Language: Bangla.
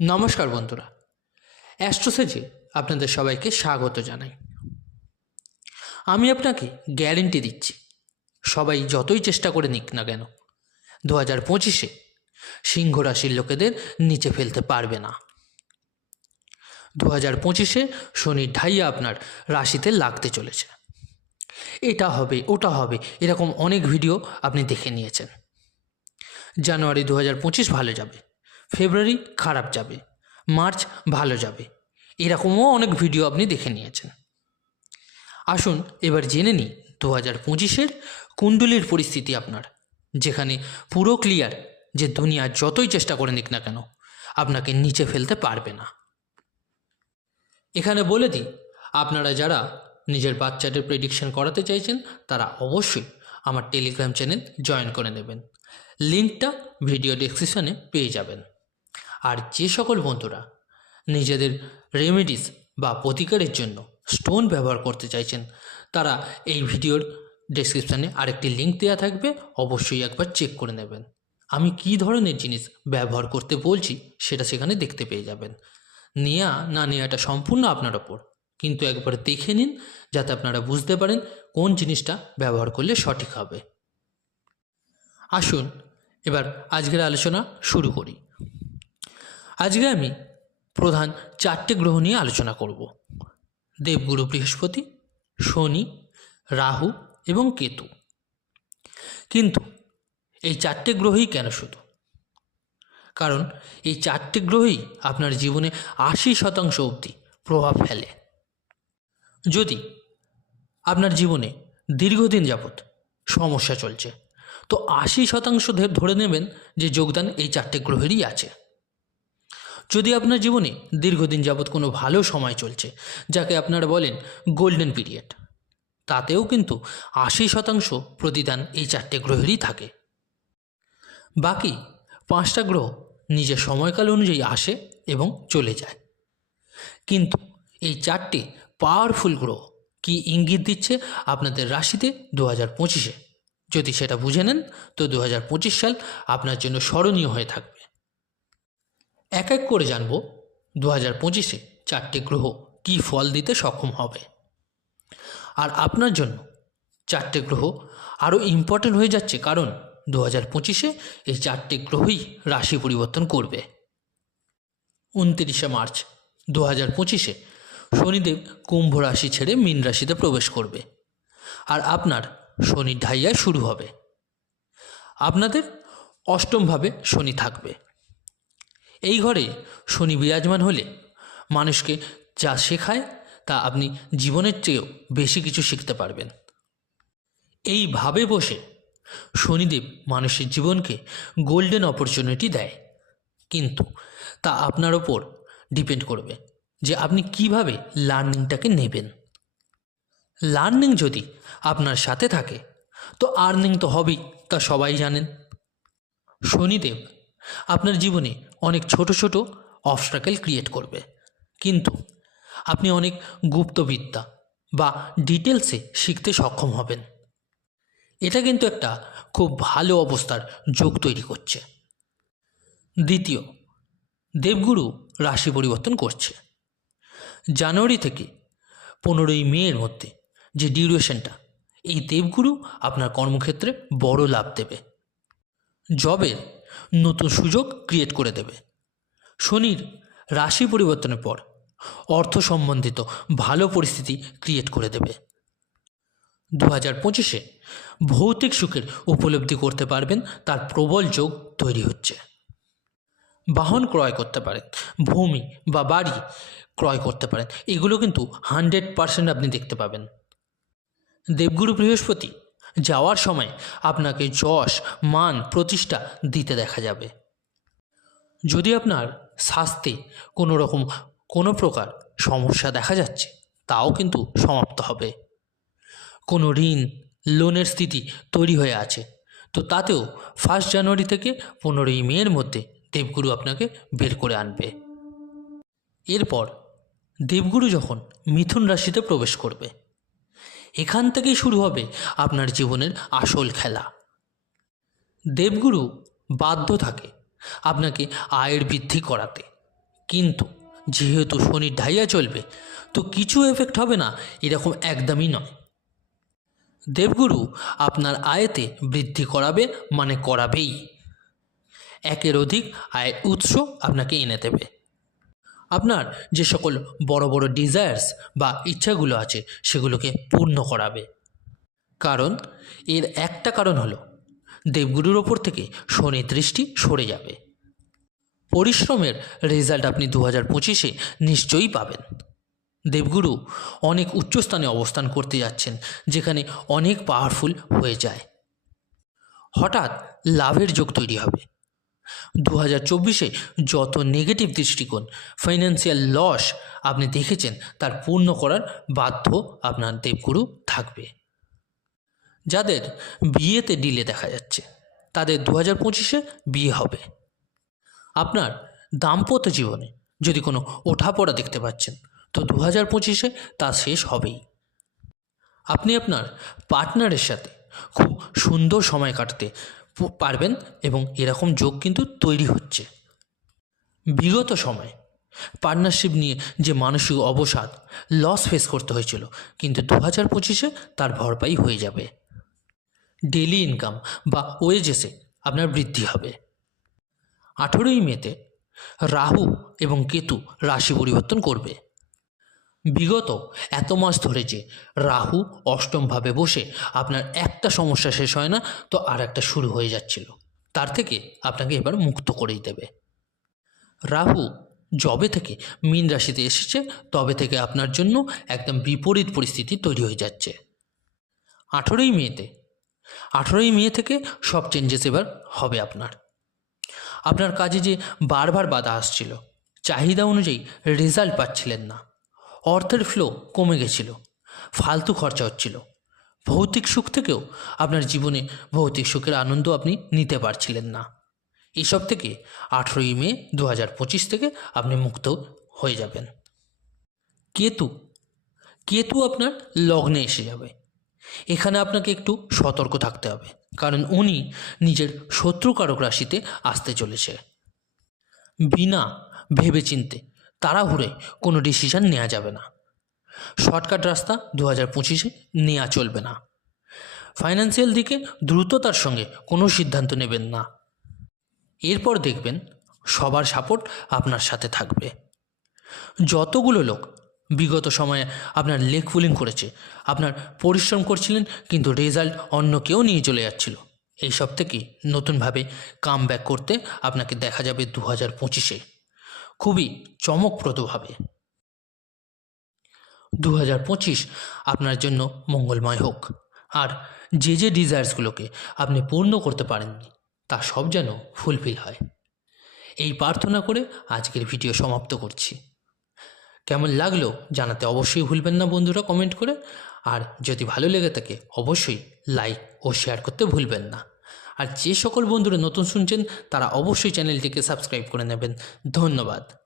নমস্কার বন্ধুরা। অ্যাস্ট্রোসেজে আপনাদের সবাইকে স্বাগত জানাই। আমি আপনাকে গ্যারেন্টি দিচ্ছি, সবাই যতই চেষ্টা করে নিক না কেন, দু হাজার পঁচিশে সিংহ রাশির লোকেদের নিচে ফেলতে পারবে না। দু হাজার পঁচিশে শনির ঢাইয়া আপনার রাশিতে লাগতে চলেছে। এটা হবে, ওটা হবে, এরকম অনেক ভিডিও আপনি দেখে নিয়েছেন। জানুয়ারি দু হাজার পঁচিশ ভালো যাবে ফেব্রুয়ারি খারাপ যাবে, মার্চ ভালো যাবে। এরকমও অনেক ভিডিও আপনি দেখে নিয়েছেন। আসুন এবার জেনে নিই দু হাজার পঁচিশের কুণ্ডলীর পরিস্থিতি আপনার, যেখানে পুরো ক্লিয়ার যে দুনিয়া যতই চেষ্টা করে নিক না কেন, আপনাকে নিচে ফেলতে পারবে না। এখানে বলে দিই, আপনারা যারা নিজের বাচ্চাদের প্রেডিকশন করাতে চাইছেন, তারা অবশ্যই আমার টেলিগ্রাম চ্যানেল জয়েন করে নেবেন। লিঙ্কটা ভিডিও ডেসক্রিপশনে পেয়ে যাবেন। আর যে সকল বন্ধুরা নিজেদের রেমেডিস বা প্রতিকারের জন্য স্টোন ব্যবহার করতে চাইছেন, তারা এই ভিডিওর ডেসক্রিপশানে আরেকটি লিঙ্ক দেওয়া থাকবে, অবশ্যই একবার চেক করে নেবেন। আমি কী ধরনের জিনিস ব্যবহার করতে বলছি সেটা সেখানে দেখতে পেয়ে যাবেন। নেয়া না নেওয়াটা সম্পূর্ণ আপনার ওপর, কিন্তু একবার দেখে নিন যাতে আপনারা বুঝতে পারেন কোন জিনিসটা ব্যবহার করলে সঠিক হবে। আসুন, এবার আজকের আলোচনা শুরু করি। আজকে আমি প্রধান চারটে গ্রহ নিয়ে আলোচনা করব। দেবগুরু, বৃহস্পতি, শনি, রাহু এবং কেতু। কিন্তু এই চারটে গ্রহই কেন শুধু? কারণ এই চারটে গ্রহই আপনার জীবনে আশি শতাংশ অবধি প্রভাব ফেলে। যদি আপনার জীবনে দীর্ঘদিন যাবৎ সমস্যা চলছে, তো আশি শতাংশ ধরে নেবেন যে যোগদান এই চারটে গ্রহেরই আছে। যদি আপনার জীবনে দীর্ঘদিন যাবৎ কোনো ভালো সময় চলছে, যাকে আপনারা বলেন গোল্ডেন পিরিয়ড তাতেও কিন্তু আশি শতাংশ প্রতিদান এই চারটে গ্রহেরই থাকে। বাকি পাঁচটা গ্রহ নিজের সময়কাল অনুযায়ী আসে এবং চলে যায়। কিন্তু এই চারটি পাওয়ারফুল গ্রহ কি ইঙ্গিত দিচ্ছে আপনাদের রাশিতে দু হাজার পঁচিশে? যদি সেটা বুঝে নেন, তো দু হাজার পঁচিশ সাল আপনার জন্য স্মরণীয় হয়ে থাকবে। এক এক করে জানব দু হাজার পঁচিশে চারটে গ্রহ কী ফল দিতে সক্ষম হবে। আর আপনার জন্য চারটে গ্রহ আরও ইম্পর্টেন্ট হয়ে যাচ্ছে কারণ দু হাজার পঁচিশে এই চারটে গ্রহই রাশি পরিবর্তন করবে। উনতিরিশে মার্চ দু হাজার পঁচিশে শনিদেব কুম্ভ রাশি ছেড়ে মীন রাশিতে প্রবেশ করবে আর আপনার শনি ঢাইয়ায় শুরু হবে। আপনাদের অষ্টমভাবে শনি থাকবে। এই ঘরে শনি বিরাজমান হলে মানুষকে যা শেখায় তা আপনি জীবনের চেয়েও বেশি কিছু শিখতে পারবেন। এইভাবে বসে শনিদেব মানুষের জীবনকে গোল্ডেন অপরচুনিটি দেয়। কিন্তু তা আপনার ওপর ডিপেন্ড করবে যে আপনি কীভাবে লার্নিংটাকে নেবেন। লার্নিং যদি আপনার সাথে থাকে, তো আর্নিং তো হবেই, তা সবাই জানেন। শনিদেব আপনার জীবনে অনেক ছোট ছোট অবস্ট্রাকেল ক্রিয়েট করবে। কিন্তু আপনি অনেক গুপ্তবিদ্যা বা ডিটেলসে শিখতে সক্ষম হবেন। এটা কিন্তু একটা খুব ভালো অবস্থার যোগ তৈরি করছে। দ্বিতীয়, দেবগুরু রাশি পরিবর্তন করছে। জানুয়ারি থেকে পনেরোই মের মধ্যে যে ডিউরেশনটা এই দেবগুরু আপনার কর্মক্ষেত্রে বড় লাভ দেবে। জবের নতুন সুযোগ ক্রিয়েট করে দেবে। শনির রাশি পরিবর্তনের পর অর্থ সম্বন্ধিত ভালো পরিস্থিতি ক্রিয়েট করে দেবে। দু হাজার পঁচিশে ভৌতিক সুখের উপলব্ধি করতে পারবেন, তার প্রবল যোগ তৈরি হচ্ছে। বাহন ক্রয় করতে পারেন, ভূমি বা বাড়ি ক্রয় করতে পারেন, এগুলো কিন্তু হান্ড্রেড পার্সেন্ট আপনি দেখতে পাবেন। দেবগুরু বৃহস্পতি যাওয়ার সময় আপনাকে যশ, মান, প্রতিষ্ঠা দিতে দেখা যাবে। যদি আপনার স্বাস্থ্যে কোনো রকম কোনো প্রকার সমস্যা দেখা যাচ্ছে, তাও কিন্তু সমাপ্ত হবে। কোনো ঋণ, লোনের স্থিতি তৈরি হয়ে আছে, তো তাতেও ফার্স্ট জানুয়ারি থেকে পনেরোই মের মধ্যে দেবগুরু আপনাকে বের করে আনবে। এরপর দেবগুরু যখন মিথুন রাশিতে প্রবেশ করবে এখান থেকেই শুরু হবে আপনার জীবনের আসল খেলা। দেবগুরু বাধ্য থাকে আপনাকে আয়ের বৃদ্ধি করাতে। কিন্তু যেহেতু শনির ঢাইয়া চলবে, তো কিছু এফেক্ট হবে না, এরকম একদমই নয়। দেবগুরু আপনার আয়তে বৃদ্ধি করাবে মানে করাবেই। একের অধিক আয়ের উৎস আপনাকে এনে দেবে। আপনার যে সকল বড় বড় ডিজায়ার্স বা ইচ্ছাগুলো আছে সেগুলোকে পূর্ণ করাবে। কারণ এর একটা কারণ হলো, দেবগুরুর ওপর থেকে শনি দৃষ্টি সরে যাবে। পরিশ্রমের রেজাল্ট আপনি দু হাজার পঁচিশে নিশ্চয়ই পাবেন। দেবগুরু অনেক উচ্চস্থানে অবস্থান করতে যাচ্ছেন, যেখানে অনেক পাওয়ারফুল হয়ে যায়। হঠাৎ লাভের যোগ তৈরি হবে। দু হাজার চব্বিশে যত নেগেটিভ দৃষ্টিকোণ ফাইন্যান্সিয়াল লস আপনি দেখেছেন, তার পূর্ণ করার বাধ্য আপনার দেবগুরু থাকবে। যাদের বিয়েতে ডিলে দেখা যাচ্ছে, তাদের দু হাজার পঁচিশে বিয়ে হবে। আপনার দাম্পত্য জীবনে যদি কোনো ওঠাপড়া দেখতে পাচ্ছেন, তো দু হাজার পঁচিশে তা শেষ হবেই। আপনি আপনার পার্টনারের সাথে খুব সুন্দর সময় কাটাতে পারবেন এবং এরকম যোগ কিন্তু তৈরি হচ্ছে। বিগত সময়ে পার্টনারশিপ নিয়ে যে মানসিক অবসাদ লস ফেস করতে হয়েছিল, কিন্তু দু হাজার পঁচিশে তার ভরপাই হয়ে যাবে। ডেলি ইনকাম বা ওয়েজেসে আপনার বৃদ্ধি হবে। আঠেরোই মেতে রাহু এবং কেতু রাশি পরিবর্তন করবে। বিগত এত মাস ধরে যে রাহু অষ্টমভাবে বসে আপনার একটা সমস্যা শেষ হয় না, তো আর একটা শুরু হয়ে যাচ্ছিল। তার থেকে আপনাকে এবার মুক্ত করেই দেবে। রাহু যবে থেকে মীন রাশিতে এসেছে, তবে থেকে আপনার জন্য একদম বিপরীত পরিস্থিতি তৈরি হয়ে যাচ্ছে। আঠেরোই মেতে, আঠেরোই মে থেকে সব চেঞ্জেস এবার হবে আপনার। আপনার কাজে যে বারবার বাধা আসছিল, চাহিদা অনুযায়ী রেজাল্ট পাচ্ছিলেন না। অর্থের ফ্লো কমে গেছিল, ফালতু খরচা হচ্ছিল। ভৌতিক সুখ থেকেও আপনার জীবনে ভৌতিক সুখের আনন্দ আপনি নিতে পারছিলেন না। এসব থেকে আঠেরোই মে দু হাজার পঁচিশ থেকে আপনি মুক্ত হয়ে যাবেন। কেতু কেতু আপনার লগ্নে এসে যাবে। এখানে আপনাকে একটু সতর্ক থাকতে হবে, কারণ উনি নিজের শত্রুকারক রাশিতে আসতে চলেছে। বিনা ভেবেচিন্তে তাড়াহুড়ে কোনো ডিসিশন নেওয়া যাবে না। শর্টকাট রাস্তা দু হাজার পঁচিশে নেওয়া চলবে না। ফাইন্যান্সিয়াল দিকে দ্রুততার সঙ্গে কোনো সিদ্ধান্ত নেবেন না। এরপর দেখবেন সবার সাপোর্ট আপনার সাথে থাকবে। যতগুলো লোক বিগত সময়ে আপনার লেগ ফুলিং করেছে, আপনার পরিশ্রম করছিলেন, কিন্তু রেজাল্ট অন্য কেউ নিয়ে চলে যাচ্ছিল। এইসব থেকে নতুনভাবে কাম ব্যাক করতে আপনাকে দেখা যাবে দু হাজার পঁচিশে। খুবই চমকপ্রদভাবে। দু হাজার পঁচিশ আপনার জন্য মঙ্গলময় হোক। আর যে যে ডিজায়ার্সগুলোকে আপনি পূর্ণ করতে পারেননি, তা সব যেন ফুলফিল হয়। এই প্রার্থনা করে আজকের ভিডিও সমাপ্ত করছি। কেমন লাগল জানাতে অবশ্যই ভুলবেন না বন্ধুরা কমেন্ট করে। আর যদি ভালো লেগে থাকে, অবশ্যই লাইক ও শেয়ার করতে ভুলবেন না। আর যে সকল বন্ধুরা নতুন শুনছেন তারা অবশ্যই চ্যানেলটিকে সাবস্ক্রাইব করে নেবেন। ধন্যবাদ।